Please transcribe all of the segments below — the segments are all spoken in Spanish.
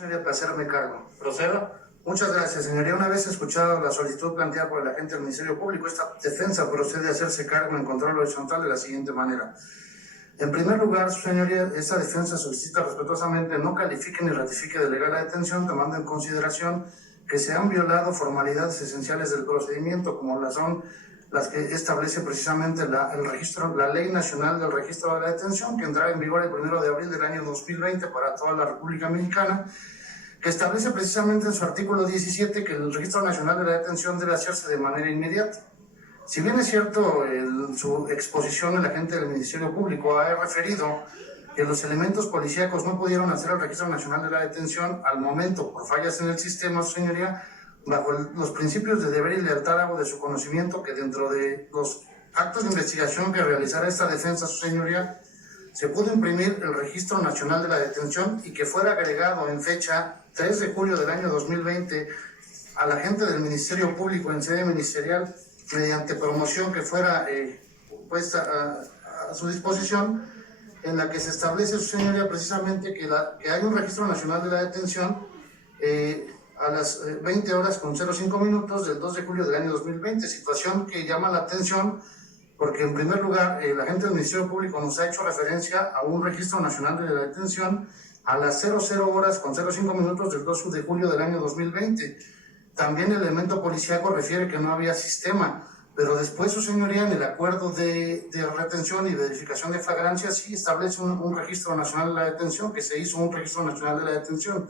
Señoría, para hacerme cargo. Procedo. Muchas gracias, señoría. Una vez escuchado la solicitud planteada por el agente del Ministerio Público, esta defensa procede a hacerse cargo en control horizontal de la siguiente manera. En primer lugar, su señoría, esta defensa solicita respetuosamente no califique ni ratifique de legal la detención, tomando en consideración que se han violado formalidades esenciales del procedimiento, como las que establece precisamente la Ley Nacional del Registro de la Detención, que entrará en vigor el 1 de abril del año 2020 para toda la República Mexicana, que establece precisamente en su artículo 17 que el Registro Nacional de la Detención debe hacerse de manera inmediata. Si bien es cierto, en su exposición el agente del Ministerio Público ha referido que los elementos policíacos no pudieron hacer el Registro Nacional de la Detención al momento por fallas en el sistema, su señoría, bajo los principios de deber y lealtad hago de su conocimiento que dentro de los actos de investigación que realizará esta defensa, su señoría, se pudo imprimir el Registro Nacional de la Detención y que fuera agregado en fecha 3 de julio del año 2020 al agente del Ministerio Público en sede ministerial mediante promoción que fuera puesta a su disposición, en la que se establece, su señoría, precisamente que hay un Registro Nacional de la Detención a las 20 horas con 05 minutos del 2 de julio del año 2020, situación que llama la atención porque en primer lugar el agente del Ministerio Público nos ha hecho referencia a un Registro Nacional de la Detención a las 00 horas con 05 minutos del 2 de julio del año 2020. También el elemento policíaco refiere que no había sistema, pero después, su señoría, en el acuerdo de retención y verificación de flagrancia sí establece un Registro Nacional de la Detención, que se hizo un Registro Nacional de la Detención.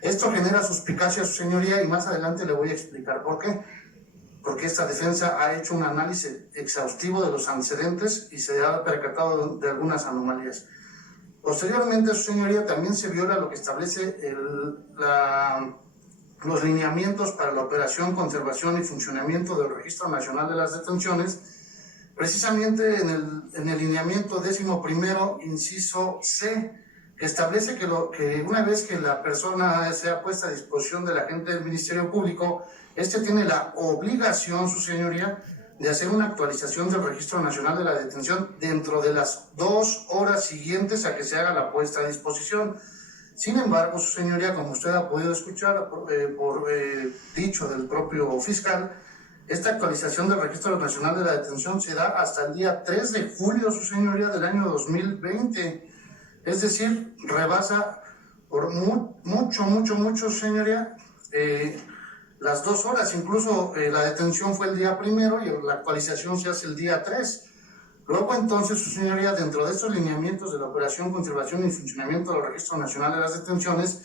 Esto genera suspicacia, su señoría, y más adelante le voy a explicar por qué. Porque esta defensa ha hecho un análisis exhaustivo de los antecedentes y se ha percatado de algunas anomalías. Posteriormente, su señoría, también se viola lo que establece los lineamientos para la operación, conservación y funcionamiento del Registro Nacional de las Detenciones, precisamente en el lineamiento 11º, inciso C, que establece que una vez que la persona sea puesta a disposición del agente del Ministerio Público, este tiene la obligación, su señoría, de hacer una actualización del Registro Nacional de la Detención dentro de las 2 horas siguientes a que se haga la puesta a disposición. Sin embargo, su señoría, como usted ha podido escuchar por dicho del propio fiscal, esta actualización del Registro Nacional de la Detención se da hasta el día 3 de julio, su señoría, del año 2020. Es decir, rebasa por mucho, señoría, las 2 horas. Incluso la detención fue el día 1 y la actualización se hace el día 3. Luego, entonces, su señoría, dentro de estos lineamientos de la operación, conservación y funcionamiento del Registro Nacional de las Detenciones,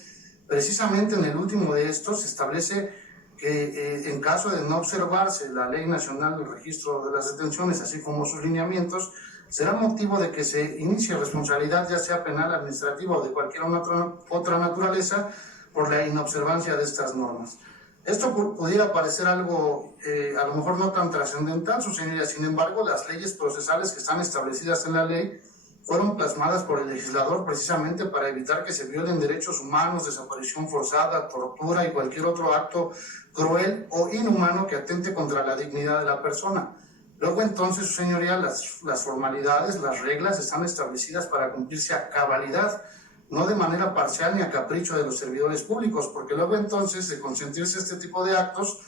precisamente en el último de estos se establece que en caso de no observarse la Ley Nacional del Registro de las Detenciones, así como sus lineamientos, será motivo de que se inicie responsabilidad, ya sea penal, administrativa o de cualquier otra naturaleza, por la inobservancia de estas normas. Esto pudiera parecer algo, a lo mejor no tan trascendental, su señoría. Sin embargo, las leyes procesales que están establecidas en la ley fueron plasmadas por el legislador precisamente para evitar que se violen derechos humanos, desaparición forzada, tortura y cualquier otro acto cruel o inhumano que atente contra la dignidad de la persona. Luego, entonces, su señoría, las formalidades, las reglas están establecidas para cumplirse a cabalidad, no de manera parcial ni a capricho de los servidores públicos, porque luego, entonces, de consentirse este tipo de actos,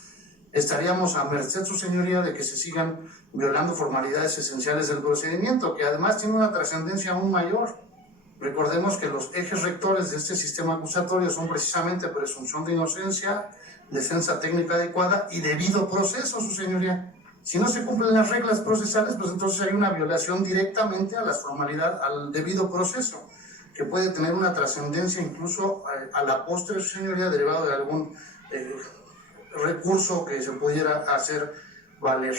estaríamos a merced, su señoría, de que se sigan violando formalidades esenciales del procedimiento, que además tiene una trascendencia aún mayor. Recordemos que los ejes rectores de este sistema acusatorio son precisamente presunción de inocencia, defensa técnica adecuada y debido proceso, su señoría. Si no se cumplen las reglas procesales, pues entonces hay una violación directamente a las formalidades, al debido proceso, que puede tener una trascendencia incluso a la postre, su señoría, derivado de algún recurso que se pudiera hacer valer.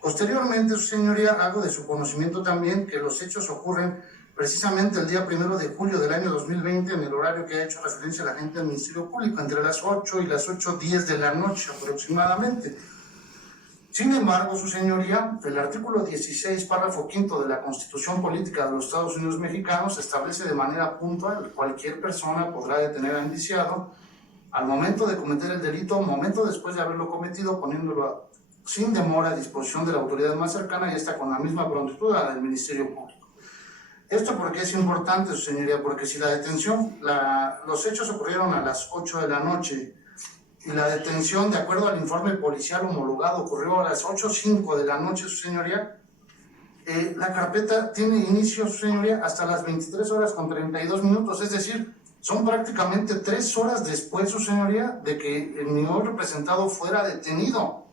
Posteriormente, su señoría, hago de su conocimiento también que los hechos ocurren precisamente el día 1 de julio del año 2020, en el horario que ha hecho referencia la gente del Ministerio Público, entre las 8 y las 8:10 de la noche aproximadamente. Sin embargo, su señoría, el artículo 16, párrafo 5 de la Constitución Política de los Estados Unidos Mexicanos establece de manera puntual: cualquier persona podrá detener a indiciado al momento de cometer el delito, momento después de haberlo cometido, poniéndolo sin demora a disposición de la autoridad más cercana y esta con la misma prontitud a la del Ministerio Público. Esto porque es importante, su señoría, porque si la detención, los hechos ocurrieron a las 8 de la noche y la detención, de acuerdo al informe policial homologado, ocurrió a las 8:05 de la noche, su señoría, la carpeta tiene inicio, su señoría, hasta las 23 horas con 32 minutos, es decir, son prácticamente 3 horas después, su señoría, de que mi hoy representado fuera detenido.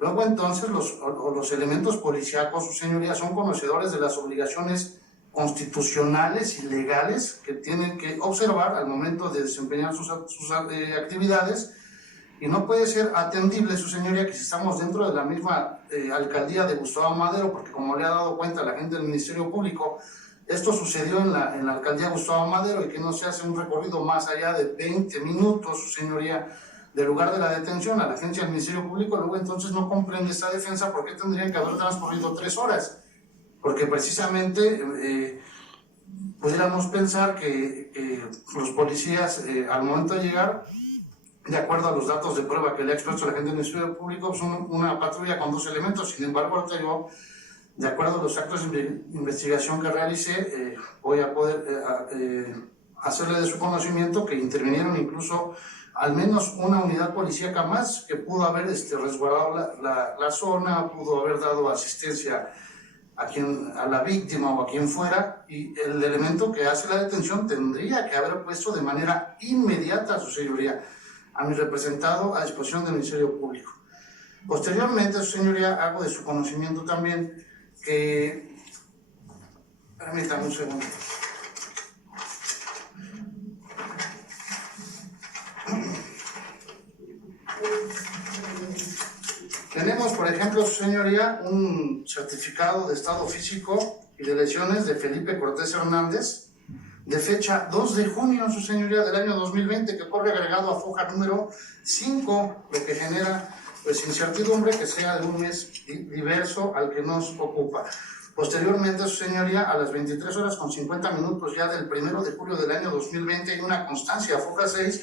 Luego entonces los elementos policíacos, su señoría, son conocedores de las obligaciones constitucionales y legales que tienen que observar al momento de desempeñar sus actividades, y no puede ser atendible, su señoría, que si estamos dentro de la misma alcaldía de Gustavo Madero, porque como le ha dado cuenta la gente del Ministerio Público, esto sucedió en la alcaldía Gustavo Madero y que no se hace un recorrido más allá de 20 minutos, su señoría, del lugar de la detención a la agencia del Ministerio Público. Luego entonces no comprende esta defensa por qué tendrían que haber transcurrido 3 horas, porque precisamente pudiéramos pensar que los policías al momento de llegar, de acuerdo a los datos de prueba que le ha expuesto la gente del Ministerio Público, son una patrulla con 2 elementos. Sin embargo, ahorita yo, de acuerdo a los actos de investigación que realicé, voy a poder hacerle de su conocimiento que intervinieron incluso al menos una unidad policíaca más que pudo haber resguardado la zona, pudo haber dado asistencia a la víctima o a quien fuera, y el elemento que hace la detención tendría que haber puesto de manera inmediata, su señoría, a mi representado a disposición del Ministerio Público. Posteriormente, su señoría, hago de su conocimiento también que... Permítame un segundo. Tenemos, por ejemplo, su señoría, un certificado de estado físico y de lesiones de Felipe Cortés Hernández, de fecha 2 de junio, su señoría, del año 2020, que corre agregado a foja número 5, lo que genera pues incertidumbre que sea de un mes diverso al que nos ocupa. Posteriormente, su señoría, a las 23 horas con 50 minutos ya del 1 de julio del año 2020, hay una constancia a foja 6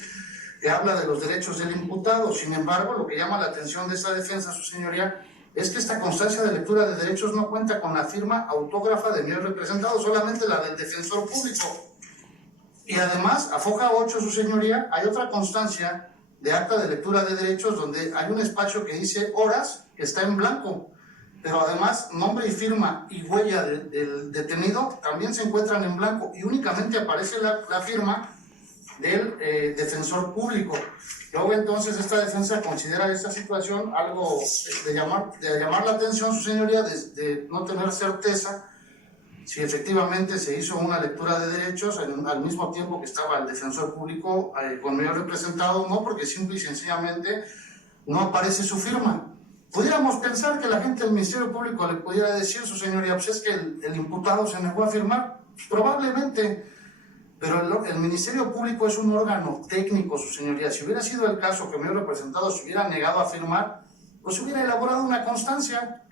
que habla de los derechos del imputado. Sin embargo, lo que llama la atención de esta defensa, su señoría, es que esta constancia de lectura de derechos no cuenta con la firma autógrafa de mi representado, solamente la del defensor público. Y además, a foja 8, su señoría, hay otra constancia de acta de lectura de derechos donde hay un espacio que dice horas, que está en blanco, pero además nombre y firma y huella del detenido también se encuentran en blanco y únicamente aparece la firma del defensor público. Luego entonces esta defensa considera esta situación algo de llamar la atención, su señoría, de no tener certeza si efectivamente se hizo una lectura de derechos al mismo tiempo que estaba el defensor público con medio representado, no, porque simple y sencillamente no aparece su firma. Pudiéramos pensar que la gente del Ministerio Público le pudiera decir, su señoría, pues es que el imputado se negó a firmar, pues probablemente, pero el Ministerio Público es un órgano técnico, su señoría. Si hubiera sido el caso que medio representado se hubiera negado a firmar, pues hubiera elaborado una constancia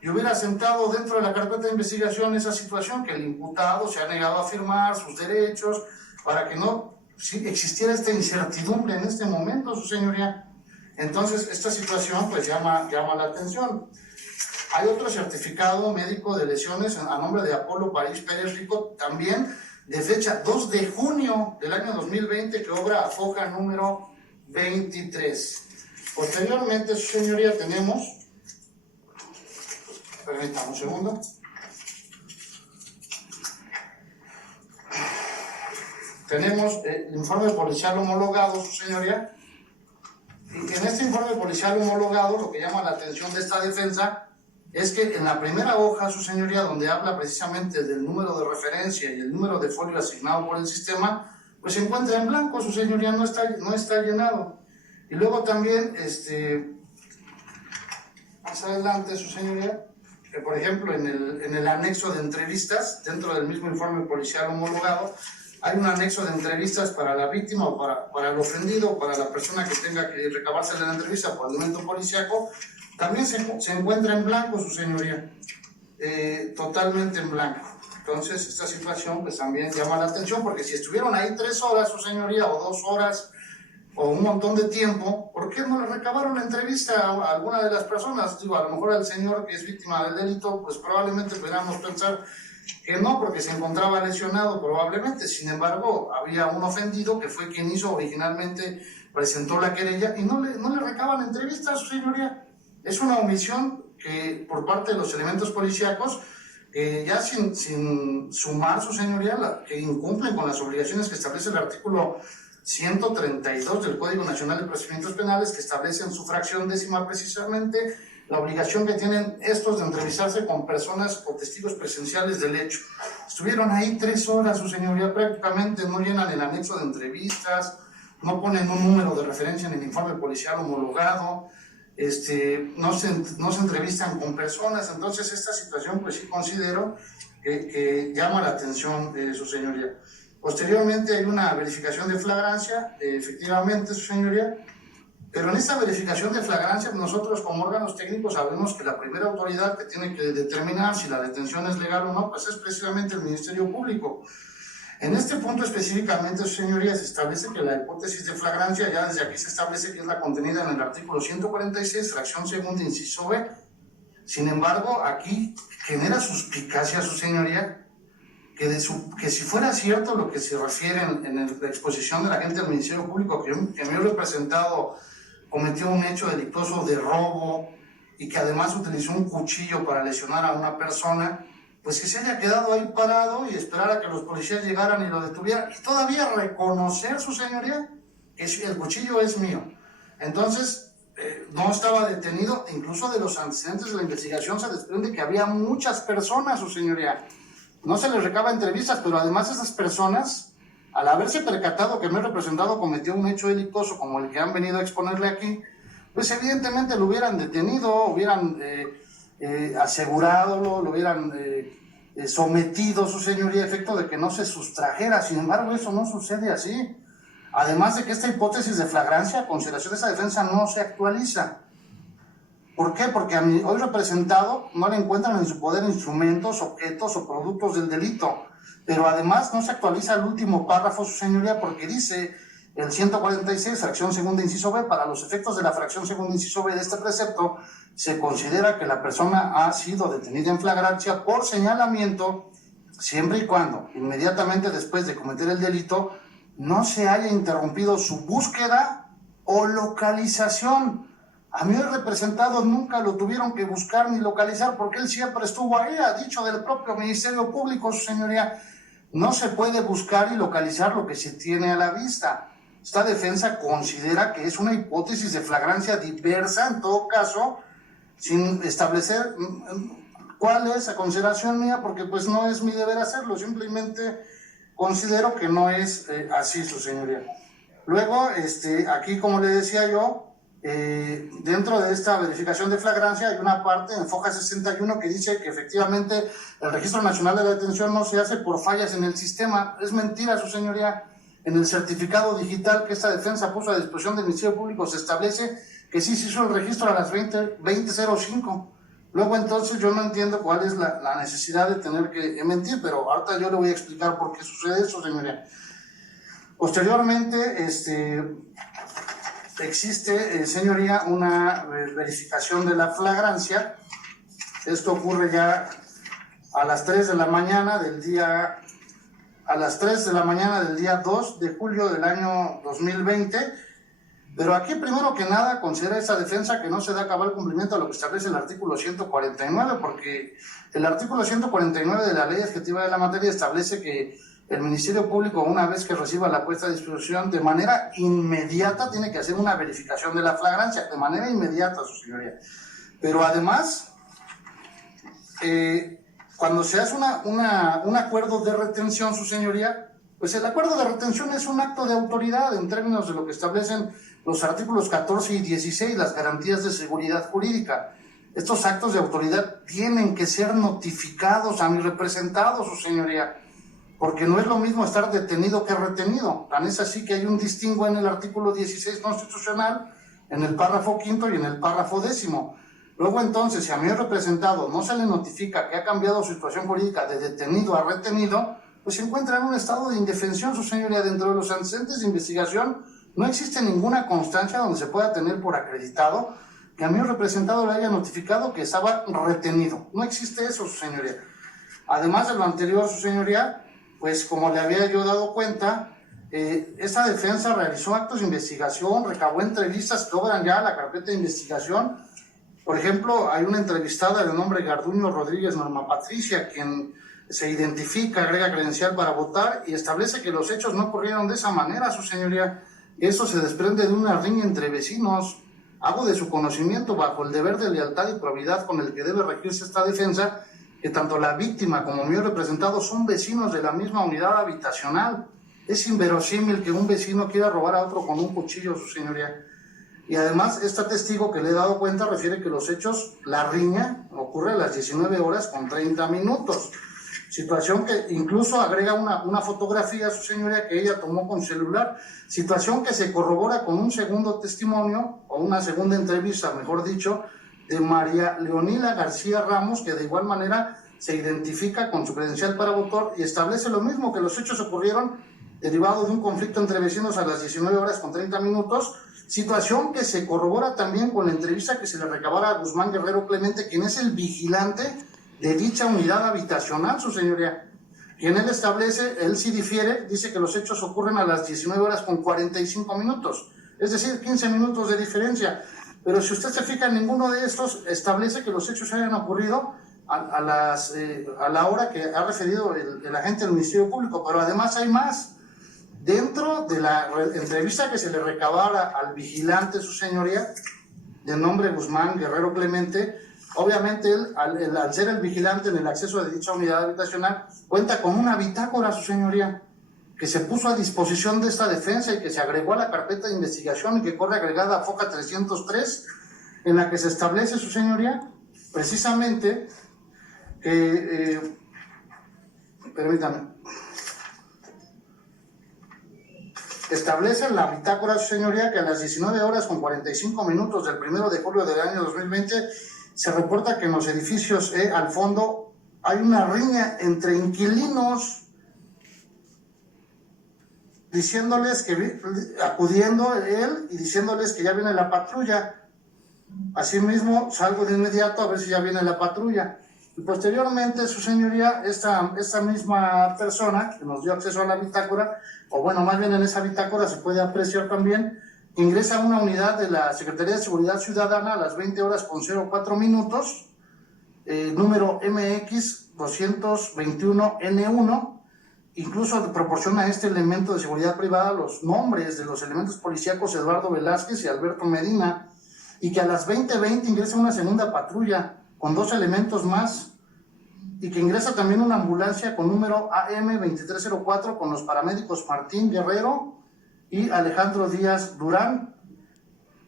y hubiera sentado dentro de la carpeta de investigación esa situación, que el imputado se ha negado a firmar sus derechos, para que no existiera esta incertidumbre en este momento, su señoría. Entonces, esta situación pues llama la atención. Hay otro certificado médico de lesiones a nombre de Apolo París Pérez Rico, también de fecha 2 de junio del año 2020, que obra a foja número 23. Posteriormente, su señoría, tenemos... Permítame un segundo. Tenemos el informe policial homologado, su señoría, y en este informe policial homologado lo que llama la atención de esta defensa es que en la primera hoja, su señoría, donde habla precisamente del número de referencia y el número de folio asignado por el sistema, pues se encuentra en blanco, su señoría, no está llenado. Y luego también, más adelante, su señoría, que por ejemplo en el anexo de entrevistas, dentro del mismo informe policial homologado, hay un anexo de entrevistas para la víctima o para el ofendido, o para la persona que tenga que recabarse la entrevista por elemento policíaco, también se encuentra en blanco, su señoría, totalmente en blanco. Entonces esta situación pues también llama la atención, porque si estuvieron ahí 3 horas, su señoría, o 2 horas, o un montón de tiempo, ¿por qué no le recabaron la entrevista a alguna de las personas? Digo, a lo mejor al señor que es víctima del delito, pues probablemente pudiéramos pensar que no, porque se encontraba lesionado probablemente. Sin embargo, había un ofendido que fue quien hizo originalmente, presentó la querella y no le recaban entrevista a su señoría. Es una omisión que por parte de los elementos policíacos, ya sin sumar su señoría, que incumplen con las obligaciones que establece el artículo 132 del Código Nacional de Procedimientos Penales, que establece en su fracción 10ª precisamente la obligación que tienen estos de entrevistarse con personas o testigos presenciales del hecho. Estuvieron ahí 3 horas, su señoría, prácticamente no llenan el anexo de entrevistas, no ponen un número de referencia en el informe policial homologado, no se entrevistan con personas. Entonces esta situación pues sí considero que llama la atención de su señoría. Posteriormente hay una verificación de flagrancia, efectivamente, su señoría, pero en esta verificación de flagrancia nosotros como órganos técnicos sabemos que la primera autoridad que tiene que determinar si la detención es legal o no, pues es precisamente el Ministerio Público. En este punto específicamente, su señoría, se establece que la hipótesis de flagrancia, ya desde aquí se establece que es la contenida en el artículo 146, fracción segunda, inciso B. Sin embargo, aquí genera suspicacia, su señoría, que si fuera cierto lo que se refiere en la exposición de la gente del Ministerio Público, que mi representado cometió un hecho delictuoso de robo y que además utilizó un cuchillo para lesionar a una persona, pues que se haya quedado ahí parado y esperar a que los policías llegaran y lo detuvieran, y todavía reconocer, su señoría, que el cuchillo es mío. Entonces, no estaba detenido. Incluso de los antecedentes de la investigación se desprende que había muchas personas, su señoría. No se les recaba entrevistas, pero además esas personas, al haberse percatado que mi representado cometió un hecho delictuoso como el que han venido a exponerle aquí, pues evidentemente lo hubieran detenido, hubieran asegurado, lo hubieran sometido, su señoría, a efecto de que no se sustrajera. Sin embargo, eso no sucede así. Además de que esta hipótesis de flagrancia, a consideración de esa defensa, no se actualiza. ¿Por qué? Porque a mi hoy representado no le encuentran en su poder instrumentos, objetos o productos del delito. Pero además no se actualiza el último párrafo, su señoría, porque dice el 146, fracción segunda, inciso B, para los efectos de la fracción segunda, inciso B de este precepto, se considera que la persona ha sido detenida en flagrancia por señalamiento, siempre y cuando, inmediatamente después de cometer el delito, no se haya interrumpido su búsqueda o localización. A mí el representado nunca lo tuvieron que buscar ni localizar, porque él siempre estuvo ahí. Ha dicho del propio Ministerio Público, su señoría, no se puede buscar y localizar lo que se tiene a la vista. Esta defensa considera que es una hipótesis de flagrancia diversa, en todo caso, sin establecer cuál es a consideración mía, porque pues no es mi deber hacerlo. Simplemente considero que no es así, su señoría. Luego, aquí, como le decía yo, dentro de esta verificación de flagrancia hay una parte en FOJA 61 que dice que efectivamente el Registro Nacional de la Detención no se hace por fallas en el sistema. Es mentira, su señoría. En el certificado digital que esta defensa puso a disposición del Ministerio Público se establece que sí se hizo el registro a las 20:05. Luego entonces yo no entiendo cuál es la necesidad de tener que mentir, pero ahorita yo le voy a explicar por qué sucede eso, señoría. Posteriormente, existe, señoría, una verificación de la flagrancia. Esto ocurre ya a las 3 de la mañana del día 2 de julio del año 2020. Pero aquí, primero que nada, considera esa defensa que no se da cabal cumplimiento a lo que establece el artículo 149, porque el artículo 149 de la Ley Adjetiva de la Materia establece que el Ministerio Público, una vez que reciba la puesta a disposición, de manera inmediata tiene que hacer una verificación de la flagrancia, de manera inmediata, su señoría. Pero además, cuando se hace un acuerdo de retención, su señoría, pues el acuerdo de retención es un acto de autoridad en términos de lo que establecen los artículos 14 y 16, las garantías de seguridad jurídica. Estos actos de autoridad tienen que ser notificados a mi representado, su señoría, porque no es lo mismo estar detenido que retenido. Tan es así que hay un distingo en el artículo 16 constitucional, en el párrafo quinto y en el párrafo 10º. Luego entonces, si a mi representado no se le notifica que ha cambiado su situación jurídica de detenido a retenido, pues se encuentra en un estado de indefensión, su señoría. Dentro de los antecedentes de investigación no existe ninguna constancia donde se pueda tener por acreditado que a mi representado le haya notificado que estaba retenido. No existe eso, su señoría. Además de lo anterior, su señoría, pues como le había yo dado cuenta, esta defensa realizó actos de investigación, recabó entrevistas que obran ya la carpeta de investigación. Por ejemplo, hay una entrevistada de nombre Garduño Rodríguez Norma Patricia, quien se identifica, agrega credencial para votar y establece que los hechos no ocurrieron de esa manera, su señoría. Eso se desprende de una riña entre vecinos. Hago de su conocimiento, bajo el deber de lealtad y probidad con el que debe regirse esta defensa, que tanto la víctima como mi representado son vecinos de la misma unidad habitacional. Es inverosímil que un vecino quiera robar a otro con un cuchillo, su señoría. Y además, este testigo que le he dado cuenta refiere que los hechos, la riña, ocurre a las 19 horas con 30 minutos. Situación que incluso agrega una fotografía, su señoría, que ella tomó con celular. Situación que se corrobora con un segundo testimonio, o una segunda entrevista, mejor dicho, de María Leonila García Ramos, que de igual manera se identifica con su credencial para votar y establece lo mismo, que los hechos ocurrieron derivado de un conflicto entre vecinos a las 19 horas con 30 minutos, situación que se corrobora también con la entrevista que se le recabara a Guzmán Guerrero Clemente, quien es el vigilante de dicha unidad habitacional, su señoría. Quien él establece, él sí difiere, dice que los hechos ocurren a las 19 horas con 45 minutos, es decir, 15 minutos de diferencia. Pero si usted se fija, en ninguno de estos establece que los hechos hayan ocurrido a la hora que ha referido el agente del Ministerio Público. Pero además hay más. Dentro de la entrevista que se le recabara al vigilante, su señoría, de nombre Guzmán Guerrero Clemente, obviamente él, al ser el vigilante en el acceso de dicha unidad habitacional, cuenta con una bitácora, su señoría, que se puso a disposición de esta defensa y que se agregó a la carpeta de investigación y que corre agregada a FOCA 303, en la que se establece, su señoría, precisamente que, permítame, establece en la bitácora, su señoría, que a las 19 horas con 45 minutos del 1 de julio del año 2020 se reporta que en los edificios al fondo hay una riña entre inquilinos, diciéndoles que, acudiendo él y diciéndoles que ya viene la patrulla. Asimismo, salgo de inmediato a ver si ya viene la patrulla. Y posteriormente, su señoría, esta misma persona que nos dio acceso a la bitácora, o bueno, más bien en esa bitácora se puede apreciar también, ingresa a una unidad de la Secretaría de Seguridad Ciudadana a las 20 horas con 04 minutos, número MX 221N1, incluso proporciona a este elemento de seguridad privada los nombres de los elementos policíacos Eduardo Velázquez y Alberto Medina, y que a las 20:20 ingresa una segunda patrulla con 2 elementos más, y que ingresa también una ambulancia con número AM2304 con los paramédicos Martín Guerrero y Alejandro Díaz Durán,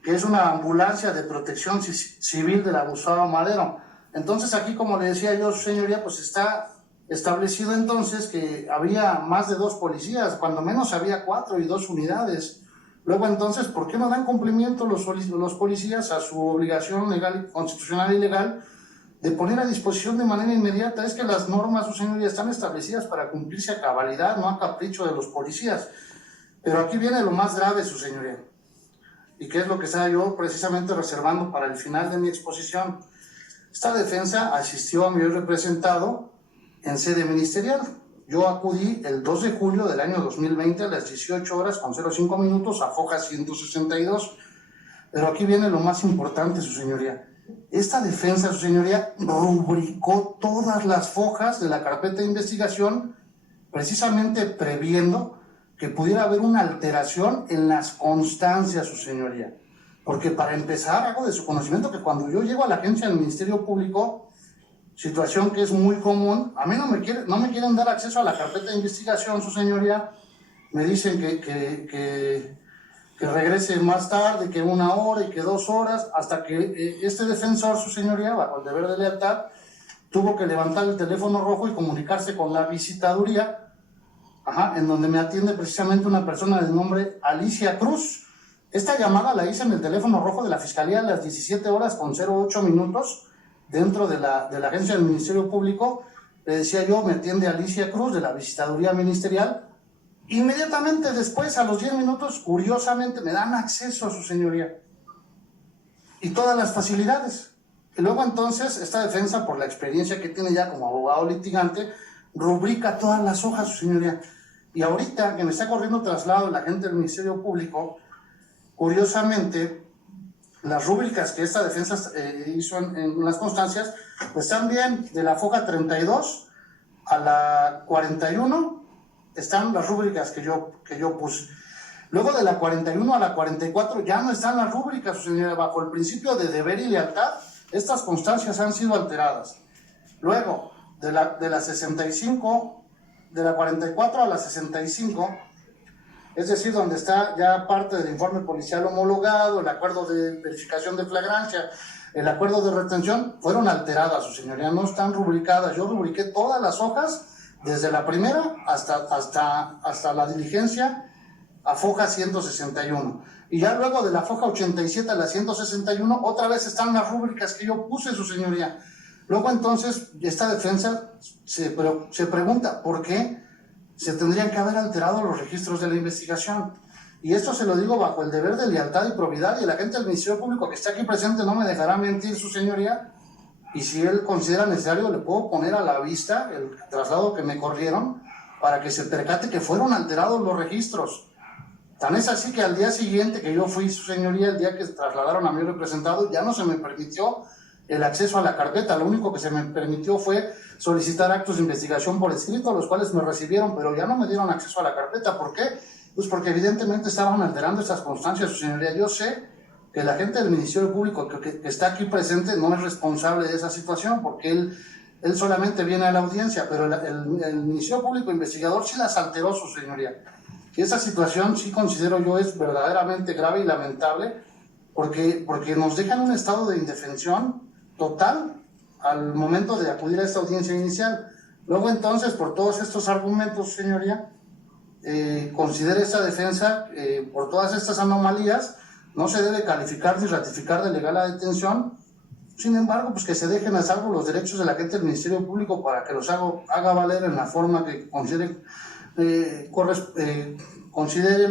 que es una ambulancia de protección civil del Gustavo Madero. Entonces aquí, como le decía yo, su señoría, pues está establecido entonces que había más de 2 policías, cuando menos había 4 y 2 unidades. Luego entonces, ¿por qué no dan cumplimiento los policías a su obligación legal, constitucional y legal de poner a disposición de manera inmediata? Es que las normas, su señoría, están establecidas para cumplirse a cabalidad, no a capricho de los policías. Pero aquí viene lo más grave, su señoría, y que es lo que estaba yo precisamente reservando para el final de mi exposición. Esta defensa asistió a mi representado en sede ministerial. Yo acudí el 2 de julio del año 2020 a las 18 horas con 05 minutos a FOCA 162. Pero aquí viene lo más importante, su señoría. Esta defensa, su señoría, rubricó todas las fojas de la carpeta de investigación, precisamente previendo que pudiera haber una alteración en las constancias, su señoría. Porque para empezar, hago de su conocimiento que cuando yo llego a la agencia del Ministerio Público, situación que es muy común, a mí no me quieren dar acceso a la carpeta de investigación, su señoría. Me dicen que regrese más tarde, que 1 hora y que 2 horas, hasta que este defensor, su señoría, bajo el deber de lealtad, tuvo que levantar el teléfono rojo y comunicarse con la visitaduría, en donde me atiende precisamente una persona de nombre Alicia Cruz. Esta llamada la hice en el teléfono rojo de la Fiscalía a las 17 horas con 08 minutos, dentro de la agencia del Ministerio Público. Le decía yo, me atiende Alicia Cruz de la visitaduría ministerial. Inmediatamente después, a los 10 minutos, curiosamente, me dan acceso a su señoría y todas las facilidades. Y luego entonces esta defensa, por la experiencia que tiene ya como abogado litigante, rubrica todas las hojas, su señoría. Y ahorita que me está corriendo traslado la gente del Ministerio Público, curiosamente, las rúbricas que esta defensa hizo en las constancias, pues también de la foja 32 a la 41 están las rúbricas que yo puse. Luego de la 41 a la 44 ya no están las rúbricas, su señoría. Bajo el principio de deber y lealtad, estas constancias han sido alteradas. Luego, de la 65, de la 44 a la 65, es decir, donde está ya parte del informe policial homologado, el acuerdo de verificación de flagrancia, el acuerdo de retención, fueron alteradas, su señoría, no están rubricadas. Yo rubriqué todas las hojas, desde la primera hasta la diligencia a foja 161. Y ya luego de la foja 87 a la 161, otra vez están las rúbricas que yo puse, su señoría. Luego entonces, esta defensa se pregunta, ¿por qué se tendrían que haber alterado los registros de la investigación? Y esto se lo digo bajo el deber de lealtad y probidad, y la gente del Ministerio Público que está aquí presente no me dejará mentir, su señoría, y si él considera necesario, le puedo poner a la vista el traslado que me corrieron para que se percate que fueron alterados los registros. Tan es así que al día siguiente que yo fui, su señoría, el día que trasladaron a mi representado, ya no se me permitió el acceso a la carpeta. Lo único que se me permitió fue solicitar actos de investigación por escrito, los cuales me recibieron, pero ya no me dieron acceso a la carpeta. ¿Por qué? Pues porque evidentemente estaban alterando estas constancias, su señoría. Yo sé que la gente del Ministerio Público que está aquí presente no es responsable de esa situación, porque él solamente viene a la audiencia, pero el Ministerio Público investigador sí las alteró, su señoría. Y esa situación sí considero yo es verdaderamente grave y lamentable, porque nos dejan un estado de indefensión total al momento de acudir a esta audiencia inicial. Luego entonces, por todos estos argumentos, señoría, considere esta defensa, por todas estas anomalías, no se debe calificar ni ratificar de legal la detención. Sin embargo, pues que se dejen a salvo los derechos de la gente del Ministerio Público para que los haga valer en la forma que considere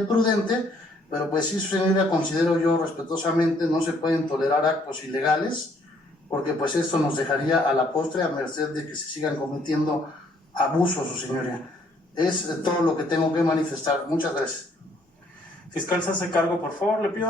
prudente, pero pues sí, su señoría, considero yo respetuosamente, no se pueden tolerar actos ilegales, porque pues esto nos dejaría a la postre a merced de que se sigan cometiendo abusos, su señoría. Es todo lo que tengo que manifestar. Muchas gracias. Fiscal, se hace cargo, por favor, le pido.